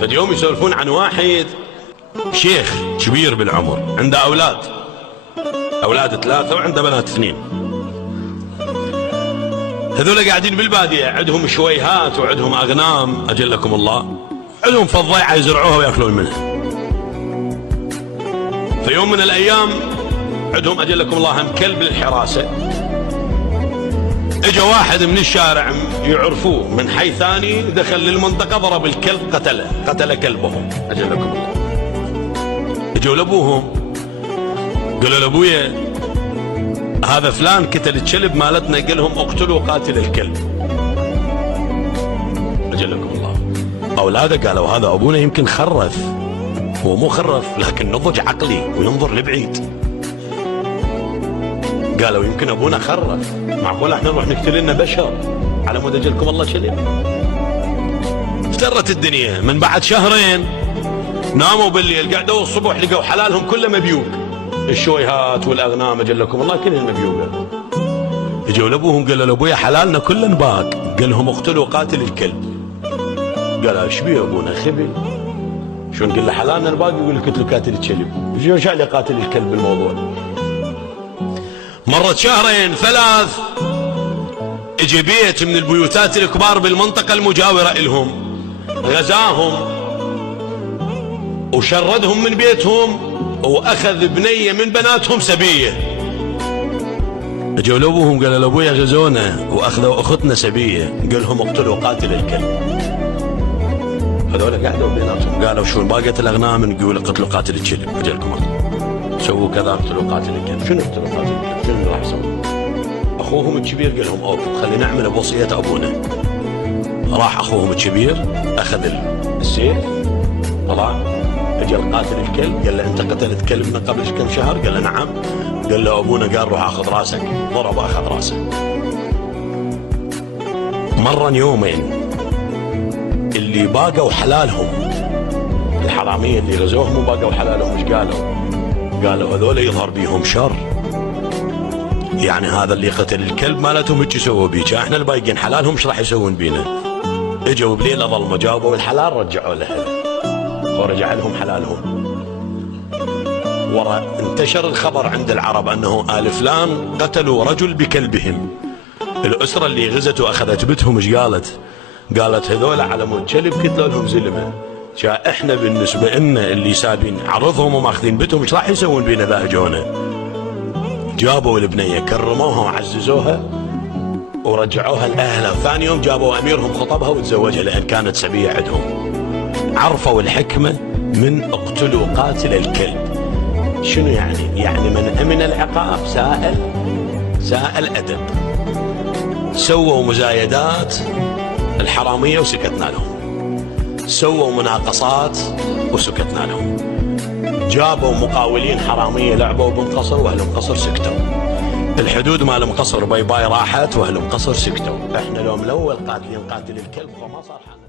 فاليوم يسولفون عن واحد شيخ كبير بالعمر عنده أولاد 3 وعنده بنات 2. هذول قاعدين بالبادية عندهم شويهات وعندهم أغنام أجلكم الله، عندهم فضيعة يزرعوها ويأكلون منها. في يوم من الأيام عندهم أجلكم الله هم كلب للحراسة. اجى واحد من الشارع يعرفوه من حي ثاني، دخل للمنطقة ضرب الكلب قتل كلبهم أجلكم الله. اجوا لأبوهم قالوا لأبويا هذا فلان قتل الكلب مالتنا، قال لهم اقتلوا قاتل الكلب أجلكم الله. أولاده قالوا هذا أبونا يمكن خرف، هو مو خرف لكن نضج عقلي وينظر لبعيد. قالوا يمكن أبونا خرف، معقول احنا نروح نقتل لنا بشر على مود أجلكم الله كلب؟ افترت الدنيا. من بعد شهرين ناموا بالليل، قعدوا الصبح لقوا حلالهم كله مبيوق، الشويهات والأغنام أجلكم الله كلها مبيوقة. اجوا لأبوهم قالوا لأبويا حلالنا كله نباق، قال لهم اقتلوا قاتل الكلب. قال ايش بيه أبونا خبل؟ شو نقول له حلالنا نباق يقول لك اقتلوا قاتل الكلب؟ شو شعلي قاتل الكلب بالموضوع؟ مرت 2 3 اجى بيت من البيوتات الكبار بالمنطقة المجاورة إلهم، غزاهم وشردهم من بيتهم واخذ بنية من بناتهم سبية. اجوا لابوهم قالوا لابويا غزونا واخذوا اختنا سبية، قال لهم اقتلوا قاتل الكلب. هذول قعدوا بيناتهم قالوا شو باقت الاغنام؟ نقول اقتلوا قاتل الكلب اجلكم الله. سووا كذا اقتلوا قاتل الكلب. شنو اقتلوا قاتل الكلب؟ شنو راح يسوي؟ اخوهم الكبير قال لهم اوكي خلينا نعمل بوصية ابونا. راح اخوهم الكبير اخذ السيف طلع، اجى القاتل الكلب قال له انت قتلت كلبنا قبل كم شهر؟ قال له نعم. قال له ابونا قال روح اخذ راسك، ضرب اخذ راسه. مرة يومين اللي باقوا حلالهم، الحرامية اللي غزوهم وباقوا حلالهم ايش قالوا؟ قالوا هذول يظهر بيهم شر، يعني هذا اللي قتل الكلب مالتهم هيك يسووا بيك، احنا الباقيين حلالهم ايش راح يسوون بينا؟ اجوا بليلة ظلموا جابوا الحلال رجعوا له ورجع لهم حلالهم. ورا انتشر الخبر عند العرب انه آل فلان قتلوا رجل بكلبهم. الاسرة اللي غزت واخذت بتهم ايش قالت؟ قالت هذول على مود كلب قتلوا لهم زلمه، احنا بالنسبه لنا اللي سابين عرضهم وماخذين بتهم ايش راح يسوون بينا ذا هجونا؟ جابوا البنيه كرموها وعززوها ورجعوها لاهلها. ثاني يوم جابوا اميرهم خطبها وتزوجها لان كانت سبيه عندهم. عرفوا الحكمه من اقتلوا قاتل الكلب. شنو يعني؟ يعني من امن العقاب سائل ادب. سووا مزايدات الحراميه وسكتنا لهم، سووا مناقصات وسكتنا لهم، جابوا مقاولين حراميه لعبوا بمقصر واهل مقصر سكتوا، الحدود مال مقصر باي باي راحت واهل مقصر سكتوا. احنا لو من الاول قاتلين قاتل الكلب فما صار حل.